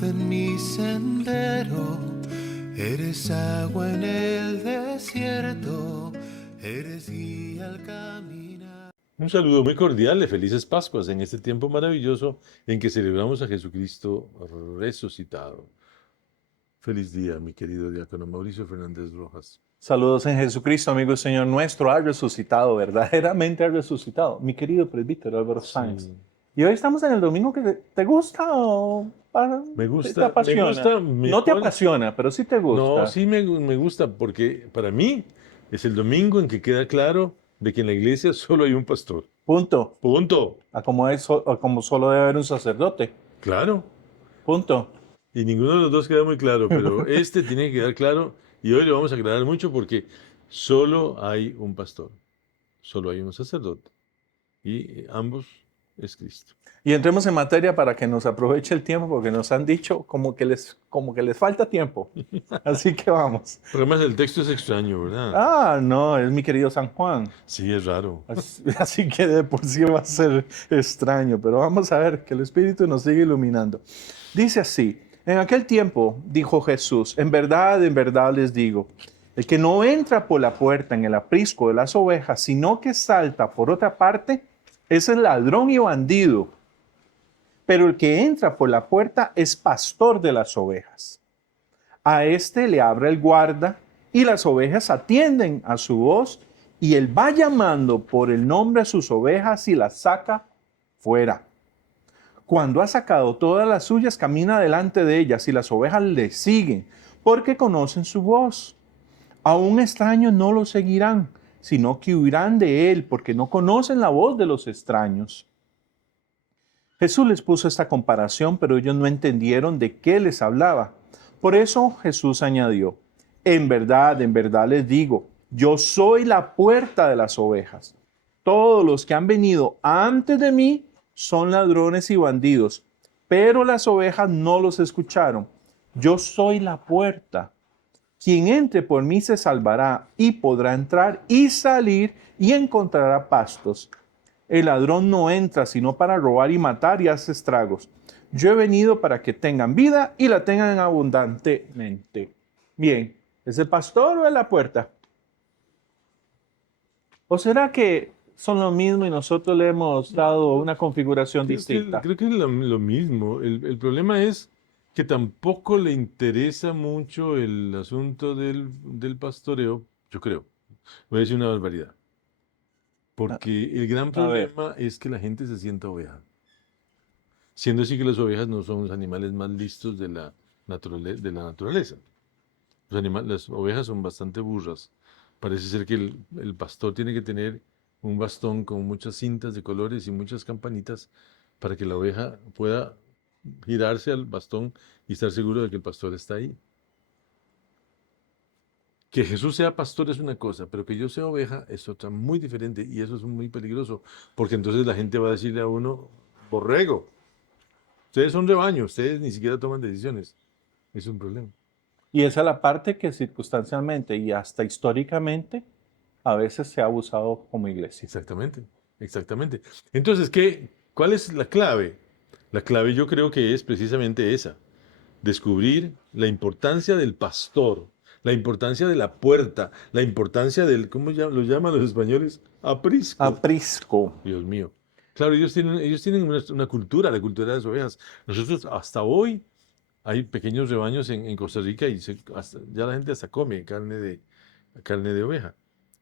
luz en mi sendero, eres agua en el desierto, eres guía al caminar. Un saludo muy cordial de felices Pascuas en este tiempo maravilloso en que celebramos a Jesucristo resucitado. Feliz día, mi querido diácono Mauricio Fernández Rojas. Saludos en Jesucristo, amigo Señor nuestro, ha resucitado, verdaderamente ha resucitado. Mi querido presbítero Álvaro Sáenz. Sí. Y hoy estamos en el domingo que te gusta o Me te gusta, apasiona. me gusta. No te apasiona, pero sí te gusta. No, sí me gusta porque para mí es el domingo en que queda claro de que en la iglesia solo hay un pastor. Punto. Punto. A como solo debe haber un sacerdote. Claro. Punto. Y ninguno de los dos queda muy claro, pero este tiene que quedar claro y hoy lo vamos a aclarar mucho porque solo hay un pastor, solo hay un sacerdote y ambos es Cristo. Y entremos en materia para que nos aproveche el tiempo, porque nos han dicho como que les falta tiempo. Así que vamos. Pero además el texto es extraño, ¿verdad? Ah, no, es mi querido San Juan. Sí, es raro. Así que de por sí va a ser extraño, pero vamos a ver que el Espíritu nos sigue iluminando. Dice así, en aquel tiempo dijo Jesús, en verdad les digo, el que no entra por la puerta en el aprisco de las ovejas, sino que salta por otra parte, ese es ladrón y bandido. Pero el que entra por la puerta es pastor de las ovejas. A este le abre el guarda y las ovejas atienden a su voz y él va llamando por el nombre a sus ovejas y las saca fuera. Cuando ha sacado todas las suyas, camina delante de ellas y las ovejas le siguen porque conocen su voz. A un extraño no lo seguirán, sino que huirán de él porque no conocen la voz de los extraños. Jesús les puso esta comparación, pero ellos no entendieron de qué les hablaba. Por eso Jesús añadió, en verdad les digo, yo soy la puerta de las ovejas. Todos los que han venido antes de mí son ladrones y bandidos, pero las ovejas no los escucharon. Yo soy la puerta. Quien entre por mí se salvará y podrá entrar y salir y encontrará pastos. El ladrón no entra sino para robar y matar y hacer estragos. Yo he venido para que tengan vida y la tengan abundantemente. Bien, ¿es el pastor o es la puerta? ¿O será que son lo mismo y nosotros le hemos dado una configuración distinta? Creo que es lo mismo. El problema es que tampoco le interesa mucho el asunto del pastoreo, yo creo. Voy a decir una barbaridad. Porque el gran A ver. problema es que la gente se sienta oveja. Siendo así que las ovejas no son los animales más listos de la naturaleza. Las ovejas son bastante burras. Parece ser que el pastor tiene que tener un bastón con muchas cintas de colores y muchas campanitas para que la oveja pueda girarse al bastón y estar seguro de que el pastor está ahí. Que Jesús sea pastor es una cosa, pero que yo sea oveja es otra muy diferente y eso es muy peligroso, porque entonces la gente va a decirle a uno, borrego, ustedes son rebaño, ustedes ni siquiera toman decisiones. Es un problema. Y esa es la parte que circunstancialmente y hasta históricamente a veces se ha abusado como iglesia. Exactamente, exactamente. Entonces, ¿cuál es la clave? La clave yo creo que es precisamente esa, descubrir la importancia del pastor, la importancia de la puerta, la importancia ¿cómo lo llaman los españoles? Aprisco. Aprisco. Dios mío. Claro, ellos tienen una cultura, la cultura de las ovejas. Nosotros hasta hoy hay pequeños rebaños en Costa Rica y ya la gente hasta come carne de oveja.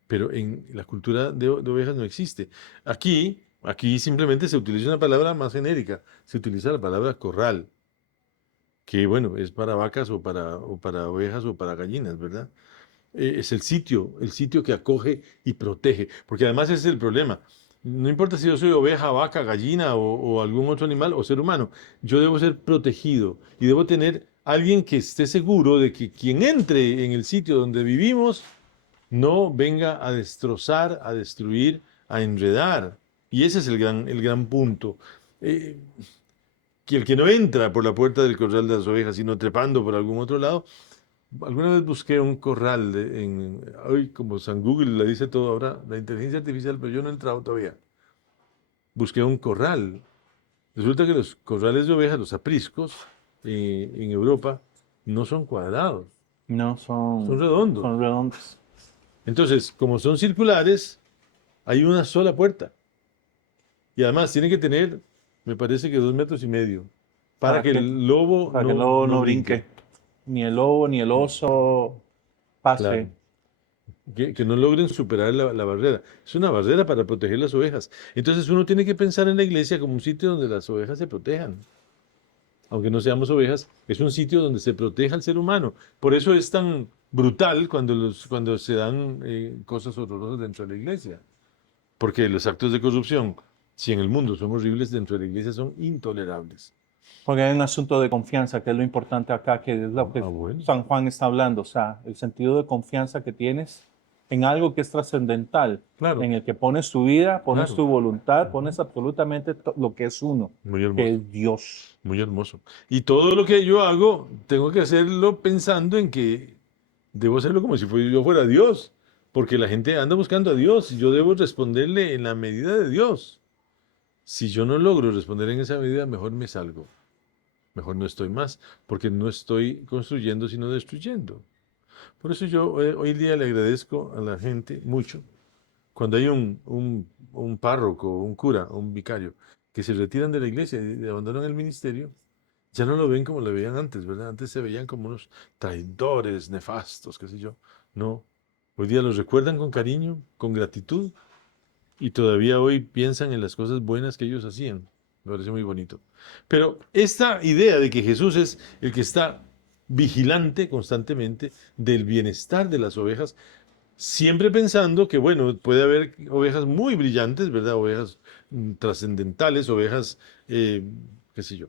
Pero en la cultura de ovejas no existe. Aquí simplemente se utiliza una palabra más genérica. Se utiliza la palabra corral, que bueno, es para vacas o para ovejas o para gallinas, ¿verdad? Es el sitio que acoge y protege, porque además ese es el problema. No importa si yo soy oveja, vaca, gallina o algún otro animal o ser humano, yo debo ser protegido y debo tener alguien que esté seguro de que quien entre en el sitio donde vivimos no venga a destrozar, a destruir, a enredar. Y ese es el gran punto. Eh, que el que no entra por la puerta del corral de las ovejas, sino trepando por algún otro lado. Alguna vez busqué un corral hoy como San Google le dice todo ahora, la inteligencia artificial, pero yo no he entrado todavía. Busqué un corral. Resulta que los corrales de ovejas, los apriscos, en Europa no son cuadrados, No son redondos. son redondos. Entonces, como son circulares, hay una sola puerta. Y además tiene que tener, me parece que 2,5 metros para que el lobo para que el no, lobo no no brinque. brinque. Ni el lobo ni el oso pase. Claro. Que no logren superar la barrera. Es una barrera para proteger las ovejas. Entonces uno tiene que pensar en la iglesia como un sitio donde las ovejas se protejan. Aunque no seamos ovejas, es un sitio donde se proteja al ser humano. Por eso es tan brutal cuando se dan cosas horrorosas dentro de la iglesia. Porque los actos de corrupción, si en el mundo son horribles, dentro de la iglesia son intolerables. Porque hay un asunto de confianza, que es lo importante acá, que es lo que Bueno. San Juan está hablando. O sea, el sentido de confianza que tienes en algo que es trascendental, Claro. en el que pones tu vida, pones Claro. tu voluntad, pones absolutamente lo que es uno, Muy que hermoso. es Dios. Muy hermoso. Y todo lo que yo hago, tengo que hacerlo pensando en que debo hacerlo como si yo fuera Dios. Porque la gente anda buscando a Dios y yo debo responderle en la medida de Dios. Si yo no logro responder en esa medida, mejor me salgo. Mejor no estoy más, porque no estoy construyendo, sino destruyendo. Por eso yo hoy día le agradezco a la gente mucho cuando hay un párroco, un cura, un vicario, que se retiran de la iglesia y abandonan el ministerio, ya no lo ven como lo veían antes, ¿verdad? Antes se veían como unos traidores, nefastos, qué sé yo. No, hoy día los recuerdan con cariño, con gratitud, y todavía hoy piensan en las cosas buenas que ellos hacían. Me parece muy bonito. Pero esta idea de que Jesús es el que está vigilante constantemente del bienestar de las ovejas, siempre pensando que, bueno, puede haber ovejas muy brillantes, ¿verdad? Ovejas trascendentales, ovejas, qué sé yo.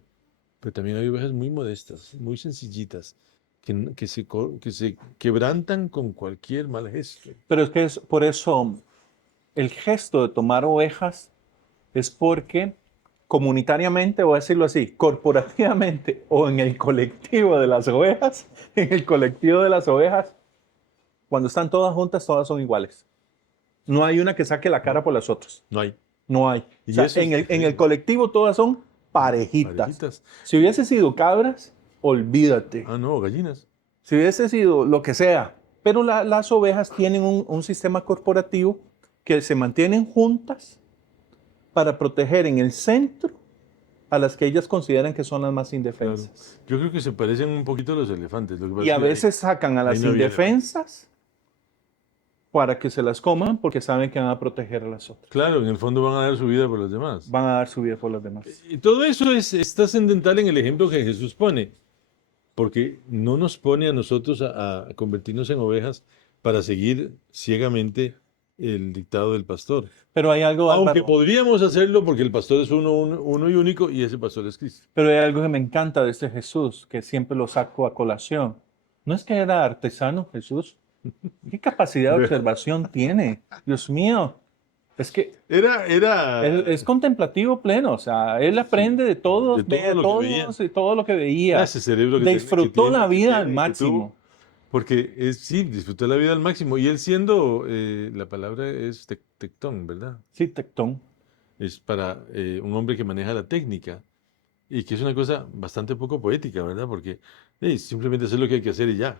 Pero también hay ovejas muy modestas, muy sencillitas, que se quebrantan con cualquier mal gesto. Pero es que es por eso el gesto de tomar ovejas es porque comunitariamente, voy a decirlo así, corporativamente o en el colectivo de las ovejas, en el colectivo de las ovejas, cuando están todas juntas, todas son iguales. No hay una que saque la cara por las otras. No hay. No hay. Y O sea, eso es en el terrible. colectivo todas son parejitas. Parejitas. Si hubiese sido cabras, olvídate. Ah, no, gallinas. Si hubiese sido lo que sea. Pero las ovejas tienen un sistema corporativo que se mantienen juntas para proteger en el centro a las que ellas consideran que son las más Claro. indefensas. Yo creo que se parecen un poquito a los elefantes. Lo que pasa Y es a que ahí- veces sacan a las ahí no había indefensas para que se las coman porque saben que van a proteger a las otras. Claro, en el fondo van a dar su vida por los demás. Van a dar su vida por los demás. Y todo eso es trascendental en el ejemplo que Jesús pone, porque no nos pone a nosotros a convertirnos en ovejas para seguir ciegamente el dictado del pastor. Pero hay algo, Aunque Álvaro, podríamos hacerlo porque el pastor es uno y único y ese pastor es Cristo. pero hay algo que me encanta de este Jesús, que siempre lo saco a colación. No es que era artesano Jesús. ¿Qué capacidad de observación tiene? Dios mío. Es que Era es contemplativo pleno. O sea, él aprende de todos, de todo de lo que todos, veía. de todo lo que veía. ese cerebro Disfrutó tiene, la que vida tiene, al que máximo. tuvo, porque sí, disfrutó la vida al máximo. Y él siendo, la palabra es tectón, ¿verdad? Sí, tectón. Es para un hombre que maneja la técnica y que es una cosa bastante poco poética, ¿verdad? Porque simplemente hacer lo que hay que hacer y ya.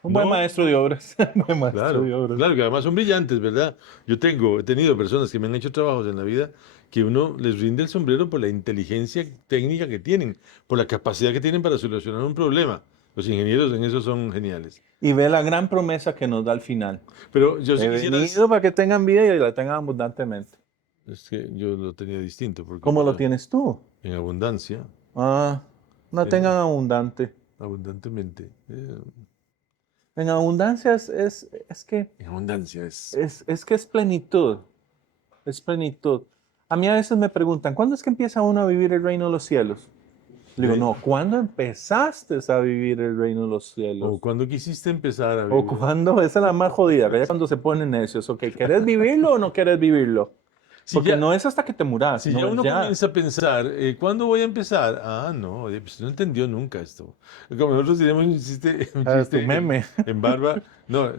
Un buen No, maestro de obras. Un buen maestro claro, de obras. claro, que además son brillantes, ¿verdad? He tenido personas que me han hecho trabajos en la vida que uno les rinde el sombrero por la inteligencia técnica que tienen, por la capacidad que tienen para solucionar un problema. Los ingenieros en eso son geniales. Y ve la gran promesa que nos da al final. Pero yo sí He quisiera... venido para que tengan vida y la tengan abundantemente. Es que yo lo tenía distinto. Porque ¿Cómo lo yo, tienes tú? en abundancia, Ah, no tengan abundante. abundantemente. En abundancia es que En abundancia es... es que es plenitud. Es plenitud. A mí a veces me preguntan, ¿cuándo es que empieza uno a vivir el reino de los cielos? Le digo, Sí. no, ¿cuándo empezaste a vivir el reino de los cielos? O cuando quisiste empezar a O vivir. cuando, esa es la más jodida, que ya cuando se ponen necios, ok, ¿querés vivirlo o no querés vivirlo? Si Porque ya- no es hasta que te muras, Si no ya es uno ya. comienza a pensar, ¿cuándo voy a empezar? Ah, no, pues no entendió nunca esto. Como nosotros tenemos un chiste, Ah, tu meme. en Barba, no,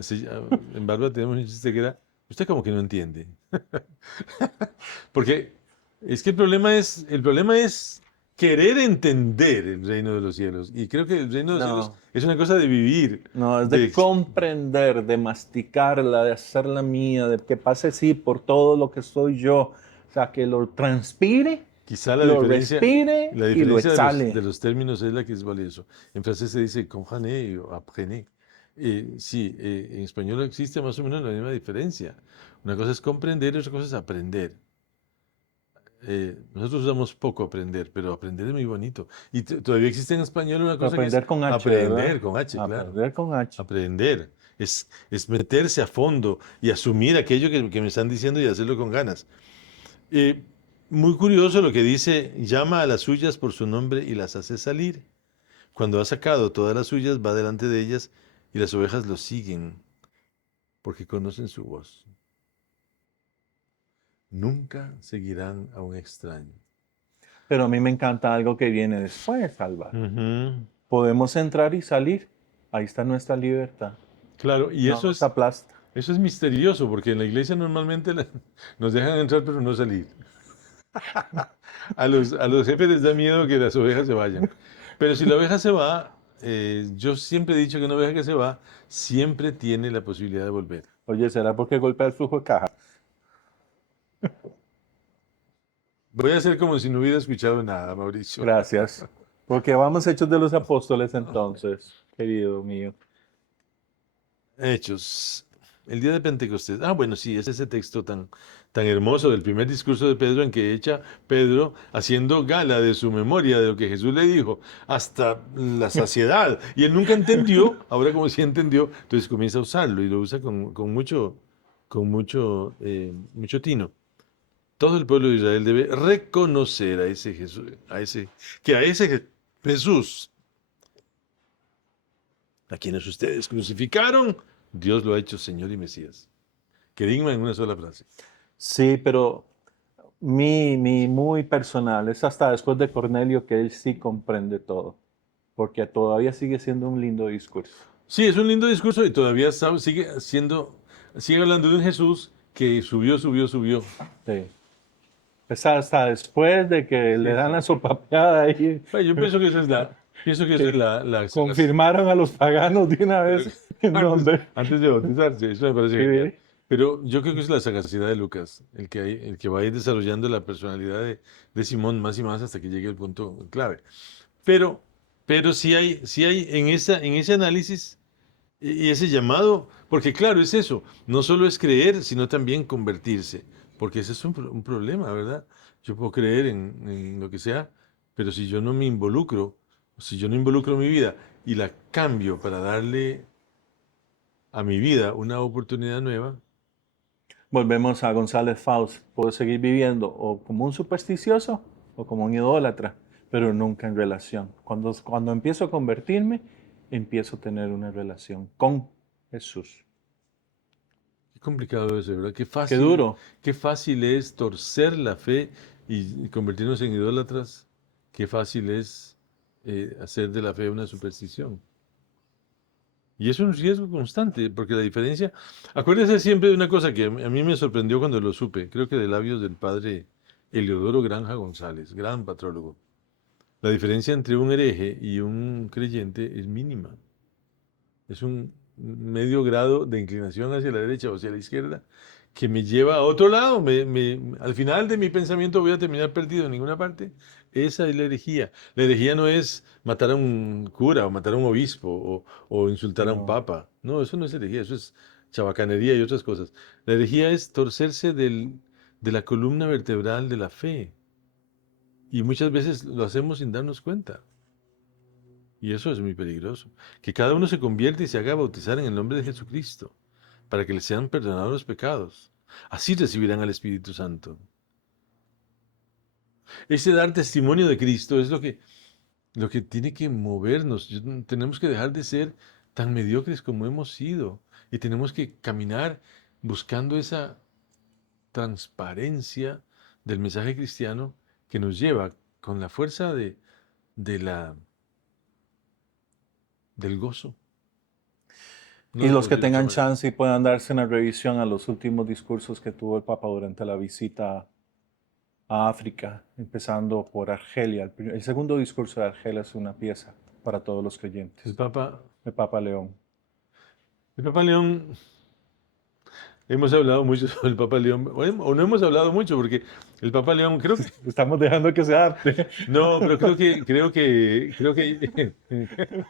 en Barba tenemos un chiste que era, usted como que no entiende. Porque es que el problema es querer entender el reino de los cielos. Y creo que el reino de los cielos No. es una cosa de vivir. No, es de comprender, de masticarla, de hacerla mía, de que pase sí por todo lo que soy yo. O sea, que lo transpire, Quizá la lo diferencia, respire la y lo diferencia exhale. de los términos es la que es valioso. En francés se dice comprenez o apprenez. Sí, en español existe más o menos la misma diferencia. Una cosa es comprender y otra cosa es aprender. Nosotros usamos poco aprender, pero aprender es muy bonito. Y todavía existe en español una cosa que es Aprender con H, ¿verdad? aprender con H, claro. Aprender con H. Aprender. Es meterse a fondo y asumir aquello que me están diciendo y hacerlo con ganas. Eh, Muy curioso lo que dice, llama a las suyas por su nombre y las hace salir. Cuando ha sacado todas las suyas, va delante de ellas y las ovejas lo siguen porque conocen su voz. Nunca seguirán a un extraño. Pero a mí me encanta algo que viene después, Álvaro. Ujú. Podemos entrar y salir. Ahí está nuestra libertad. Claro, y No nos aplasta. eso es misterioso porque en la iglesia normalmente nos dejan entrar pero no salir. A los jefes les da miedo que las ovejas se vayan. Pero si la oveja se va, yo siempre he dicho que una oveja que se va siempre tiene la posibilidad de volver. Oye, ¿será porque golpea el flujo de caja? Voy a hacer como si no hubiera escuchado nada, Mauricio. Gracias. Porque vamos hechos de los apóstoles entonces, querido mío. Hechos. El día de Pentecostés. Ah, bueno, sí, es ese texto tan hermoso del primer discurso de Pedro en que echa Pedro haciendo gala de su memoria, de lo que Jesús le dijo, hasta la saciedad. Y él nunca entendió, ahora como si entendió, entonces comienza a usarlo y lo usa mucho tino. Todo el pueblo de Israel debe reconocer a ese Jesús, que a ese Jesús, a quienes ustedes crucificaron, Dios lo ha hecho Señor y Mesías. Que digna en una sola frase. Sí, pero mi muy personal es hasta después de Cornelio que él sí comprende todo. Porque todavía sigue siendo un lindo discurso. Sí, es un lindo discurso y todavía sigue hablando de un Jesús que subió. Sí. Es hasta después de que le dan la sopapeada ahí. Bueno, yo pienso que pienso que eso es que la confirmaron a los paganos de una vez en donde. antes de bautizarse, eso me parece genial. Sí, Pero yo creo que es la sagacidad de Lucas, el que va a ir desarrollando la personalidad de Simón más y más hasta que llegue el punto clave. Pero, pero sí hay en ese análisis y ese llamado, porque claro, es eso, no solo es creer, sino también convertirse, porque ese es un problema, ¿verdad? Yo puedo creer en lo que sea, pero si yo no me involucro, si yo no involucro mi vida y la cambio para darle a mi vida una oportunidad nueva, volvemos a González Faust. Puedo seguir viviendo o como un supersticioso o como un idólatra, pero nunca en relación. Cuando empiezo a convertirme, empiezo a tener una relación con Jesús. qué complicado es, ¿verdad? Qué duro. Qué fácil es torcer la fe y convertirnos en idólatras, qué fácil es hacer de la fe una superstición. Y es un riesgo constante, porque la diferencia, acuérdese siempre de una cosa que a mí me sorprendió cuando lo supe, creo que de labios del padre Eliodoro Granja González, gran patrólogo. La diferencia entre un hereje y un creyente es mínima. Es un medio grado de inclinación hacia la derecha o hacia la izquierda que me lleva a otro lado. Al final de mi pensamiento voy a terminar perdido en ninguna parte. Esa es la herejía. La herejía no es matar a un cura o matar a un obispo o insultar a un No. papa. No, eso no es herejía, eso es chabacanería y otras cosas. La herejía es torcerse de la columna vertebral de la fe. Y muchas veces lo hacemos sin darnos cuenta. Y eso es muy peligroso. Que cada uno se convierta y se haga bautizar en el nombre de Jesucristo, para que les sean perdonados los pecados. Así recibirán al Espíritu Santo. Ese dar testimonio de Cristo es lo que tiene que movernos. Tenemos que dejar de ser tan mediocres como hemos sido. Y tenemos que caminar buscando esa transparencia del mensaje cristiano que nos lleva con la fuerza de del gozo. No Y lo los puedo que decir de otra tengan manera. chance y puedan darse una revisión a los últimos discursos que tuvo el Papa durante la visita a África, empezando por Argelia. El segundo discurso de Argelia es una pieza para todos los creyentes. El Papa, El Papa León. el Papa León, hemos hablado mucho sobre el Papa León, o no hemos hablado mucho, porque el Papa León, creo que, Estamos dejando que se adapte. no, pero creo que,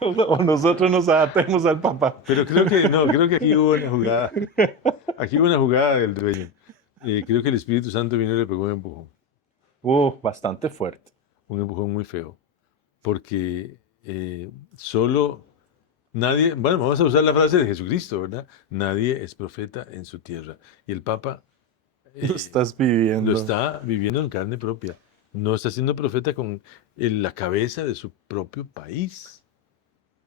O nosotros nos adaptemos al Papa. pero creo que aquí hubo una jugada del dueño. Creo que el Espíritu Santo vino y le pegó Bastante fuerte. un empujón muy feo, porque solo nadie, bueno, vamos a usar la frase de Jesucristo, ¿verdad? Nadie es profeta en su tierra. Y el Papa Lo estás viviendo. lo está viviendo en carne propia. No está siendo profeta con la cabeza de su propio país.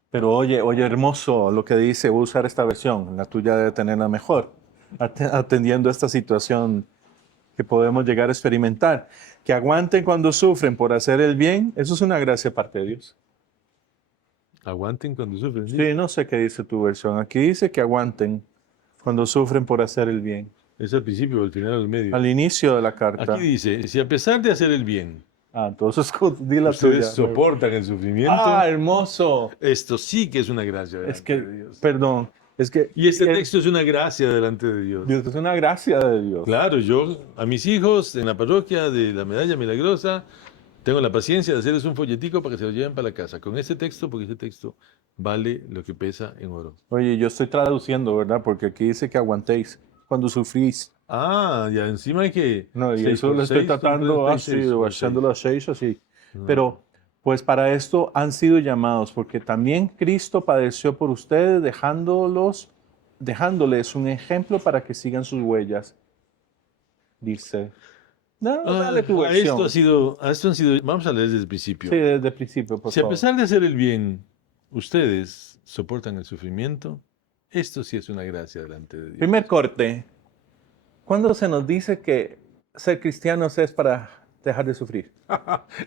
Pero oye, hermoso lo que dice, voy a usar esta versión, la tuya debe tenerla mejor, atendiendo a esta situación que podemos llegar a experimentar. Que aguanten cuando sufren por hacer el bien, eso es una gracia de parte de Dios. Aguanten cuando sufren. ¿Sí? Sí, no sé qué dice tu versión. Aquí dice que aguanten cuando sufren por hacer el bien. Es al principio o al final o al medio. Al inicio de la carta. Aquí dice, si a pesar de hacer el bien, Entonces di la ustedes tuya. soportan el sufrimiento, Hermoso. esto sí que es una gracia Es delante que, de Dios. perdón, es que Y este texto es una gracia delante de Dios. es una gracia de Dios. Claro, yo a mis hijos en la parroquia de la Medalla Milagrosa tengo la paciencia de hacerles un folletico para que se lo lleven para la casa con este texto, porque este texto vale lo que pesa en oro. Oye, yo estoy traduciendo, ¿verdad? Porque aquí dice que aguantéis cuando sufrís. Ya encima hay que... No, y 6 eso por lo estoy 6 son tratando 36 así, por echándolo a 6 así. No. Pero, pues para esto han sido llamados, porque también Cristo padeció por ustedes, dejándoles un ejemplo para que sigan sus huellas. Dice. No, dale tu A versión. esto han sido, vamos a leer desde el principio. Sí, desde el principio, por Si a favor. pesar de hacer el bien, ustedes soportan el sufrimiento, esto sí es una gracia delante de Dios. Primer corte. ¿Cuándo se nos dice que ser cristianos es para dejar de sufrir?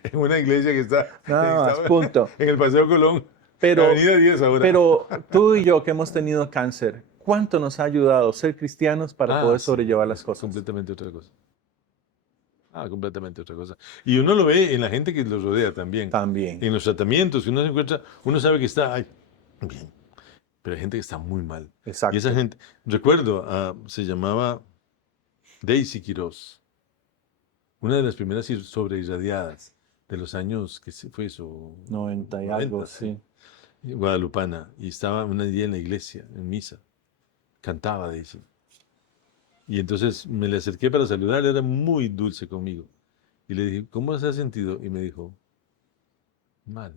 En una iglesia que está, Nada más, punto. en el Paseo Colón, Pero, la Avenida 10 ahora. pero tú y yo que hemos tenido cáncer, ¿cuánto nos ha ayudado ser cristianos para poder Sí, sobrellevar las es cosas? completamente otra cosa. Completamente otra cosa. Y uno lo ve en la gente que los rodea también. También. En los tratamientos que uno se encuentra, uno sabe que está bien, pero hay gente que está muy mal. Exacto. Y esa gente, recuerdo, se llamaba Daisy Quiroz, una de las primeras sobreirradiadas de los años, ¿qué fue eso? 90 y algo, sí. Guadalupana, y estaba un día en la iglesia, en misa, cantaba Daisy. Y entonces me le acerqué para saludarle, era muy dulce conmigo. Y le dije, ¿cómo se ha sentido? Y me dijo, mal.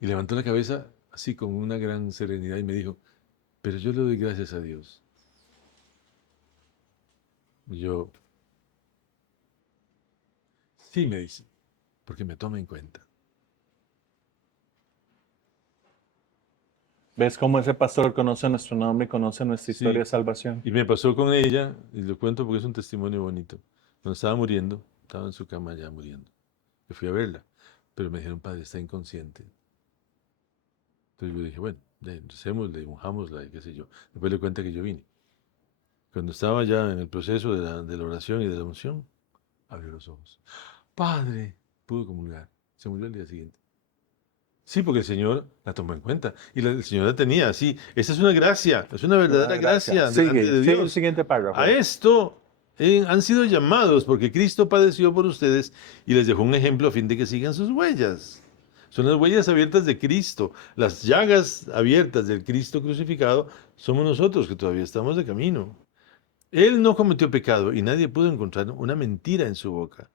Y levantó la cabeza así con una gran serenidad y me dijo, pero yo le doy gracias a Dios. Y yo, sí, me dice, porque me toma en cuenta. ¿Ves cómo ese pastor conoce nuestro nombre y conoce nuestra historia Sí. de salvación? Y me pasó con ella, y lo cuento porque es un testimonio bonito. Cuando estaba muriendo, estaba en su cama ya muriendo. Yo fui a verla, pero me dijeron, padre, está inconsciente. Entonces yo dije, bueno, recémosle, unjámosla y qué sé yo. Después le cuenta que yo vine. Cuando estaba ya en el proceso de la oración y de la unción, abrió los ojos. Padre, pudo comulgar. Se murió el día siguiente. Sí, porque el Señor la tomó en cuenta. Y el Señor la tenía así. Esa es una gracia, es una verdadera gracia delante de Sigue el Dios. siguiente párrafo. A esto han sido llamados porque Cristo padeció por ustedes y les dejó un ejemplo a fin de que sigan sus huellas. Son las huellas abiertas de Cristo. Las llagas abiertas del Cristo crucificado somos nosotros que todavía estamos de camino. Él no cometió pecado y nadie pudo encontrar una mentira en su boca.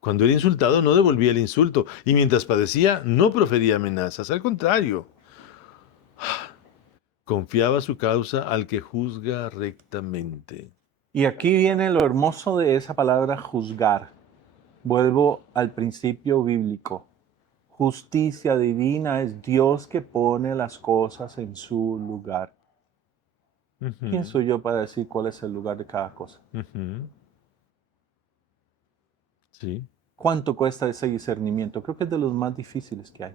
Cuando era insultado no devolvía el insulto y mientras padecía no profería amenazas. Al contrario, confiaba su causa al que juzga rectamente. Y aquí viene lo hermoso de esa palabra juzgar. Vuelvo al principio bíblico. Justicia divina es Dios que pone las cosas en su lugar. ¿Quién soy yo para decir cuál es el lugar de cada cosa? Sí. ¿Cuánto cuesta ese discernimiento? Creo que es de los más difíciles que hay.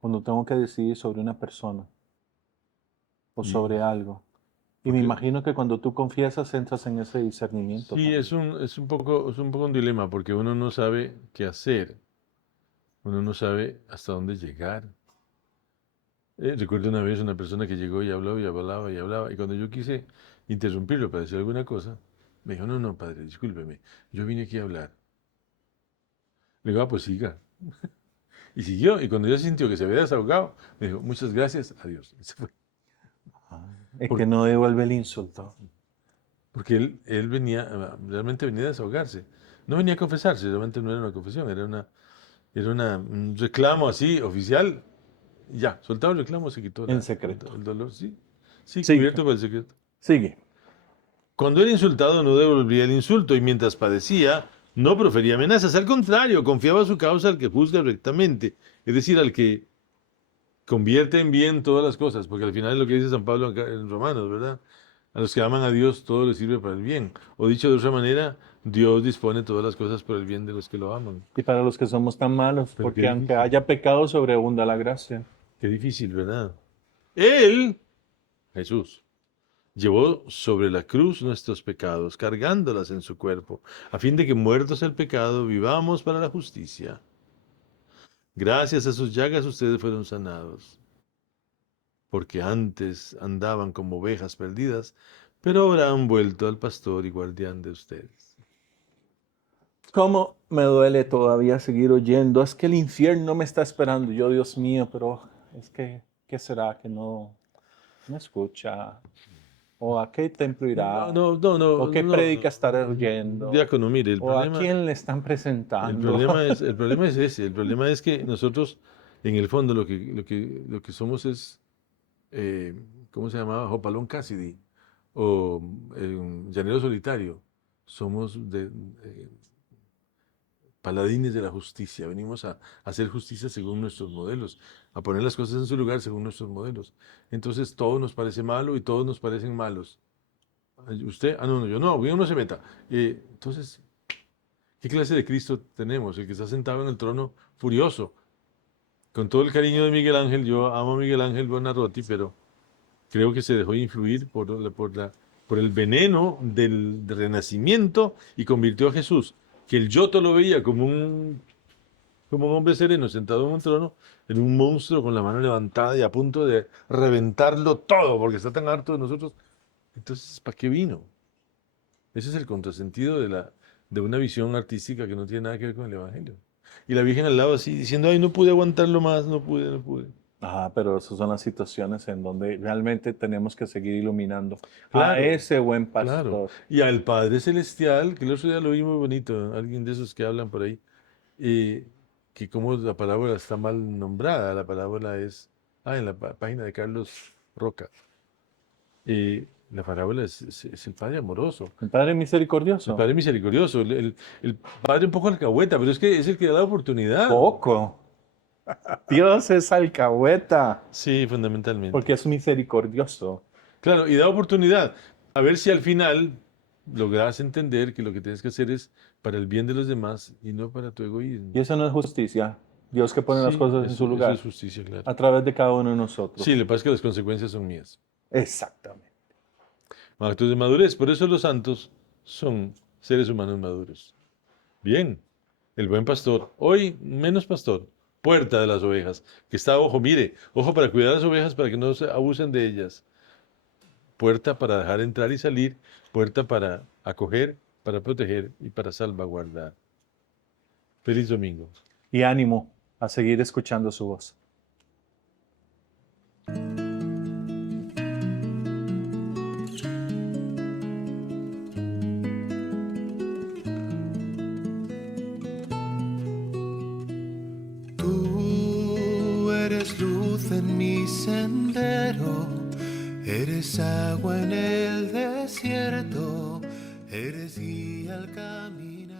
Cuando tengo que decidir sobre una persona o sobre algo. Y me imagino que cuando tú confiesas entras en ese discernimiento Sí, también. es un poco un dilema porque uno no sabe qué hacer, uno no sabe hasta dónde llegar. Recuerdo una vez una persona que llegó y habló y hablaba y hablaba, y cuando yo quise interrumpirlo para decir alguna cosa, me dijo, no, no, padre, discúlpeme, yo vine aquí a hablar. Le digo, ah, pues siga. Y siguió, y cuando ya sintió que se había desahogado, me dijo, muchas gracias, adiós. Y se fue. Es Por- que no devuelve el insulto. Porque él venía, realmente venía a desahogarse. No venía a confesarse, realmente no era una confesión, un reclamo así, oficial. Y ya, soltaba el reclamo, se quitó En secreto. el dolor, sí. Sí, Sigue, cubierto por el secreto. sigue. Cuando era insultado no devolvía el insulto y mientras padecía no profería amenazas. Al contrario, confiaba su causa al que juzga rectamente, es decir, al que convierte en bien todas las cosas, porque al final es lo que dice San Pablo acá en Romanos, ¿verdad? A los que aman a Dios todo les sirve para el bien. O dicho de otra manera, Dios dispone todas las cosas por el bien de los que lo aman. Y para los que somos tan malos, Pero porque aunque haya pecado, sobreabunda la gracia. qué difícil, ¿verdad? Él, Jesús, llevó sobre la cruz nuestros pecados, cargándolas en su cuerpo, a fin de que muertos el pecado, vivamos para la justicia. Gracias a sus llagas ustedes fueron sanados, porque antes andaban como ovejas perdidas, pero ahora han vuelto al pastor y guardián de ustedes. ¿Cómo me duele todavía seguir oyendo? Es que el infierno me está esperando. Yo, Dios mío, pero es que, ¿qué será que no escucha? ¿O a qué templo irá? ¿O qué prédica estará oyendo? Diácono, mire, ¿O a quién le están presentando? el problema es ese, el problema es que nosotros, en el fondo, lo que somos es, ¿cómo se llamaba? Hopalong Cassidy, o Llanero Solitario. Somos paladines de la justicia, venimos a hacer justicia según nuestros modelos, a poner las cosas en su lugar según nuestros modelos. Entonces todo nos parece malo y todos nos parecen malos. Ay, usted, no, no, yo no se meta. Entonces, ¿qué clase de Cristo tenemos? El que está sentado en el trono furioso. Con todo el cariño de Miguel Ángel, yo amo a Miguel Ángel Buonarroti, pero creo que se dejó influir por el veneno del Renacimiento y convirtió a Jesús, que el Giotto lo veía como un hombre sereno sentado en un trono, en un monstruo con la mano levantada y a punto de reventarlo todo, porque está tan harto de nosotros. Entonces, ¿para qué vino? Ese es el contrasentido de una visión artística que no tiene nada que ver con el Evangelio. Y la Virgen al lado así, diciendo, ay, no pude aguantarlo más, no pude, no pude. Ah, pero esas son las situaciones en donde realmente tenemos que seguir iluminando a Claro, ese buen claro. pastor. Y al Padre Celestial, que el otro día lo vi muy bonito, alguien de esos que hablan por ahí, eh, que como la parábola está mal nombrada, la parábola es, en la página de Carlos Roca, la parábola es el Padre amoroso, El Padre el misericordioso. Padre misericordioso, el Padre un poco alcahueta, pero es que es el que da la oportunidad. Poco. Dios es alcahueta Sí, fundamentalmente. porque es misericordioso. Claro, y da oportunidad. A ver si al final logras entender que lo que tienes que hacer es para el bien de los demás y no para tu egoísmo. Y eso no es justicia. Dios que pone las Sí, cosas en su eso lugar es justicia, claro. a través de cada uno de nosotros. Sí, lo que pasa es que las consecuencias son mías. Exactamente. Actos de madurez. Por eso los santos son seres humanos maduros. Bien, el buen pastor. Hoy menos pastor. Puerta de las ovejas. Que está, ojo, mire, ojo para cuidar las ovejas para que no se abusen de ellas. Puerta para dejar entrar y salir. Puerta para acoger, para proteger y para salvaguardar. Feliz domingo. Y ánimo a seguir escuchando su voz. Tú eres luz en mi sendero, eres agua en el desierto, eres guía al caminar.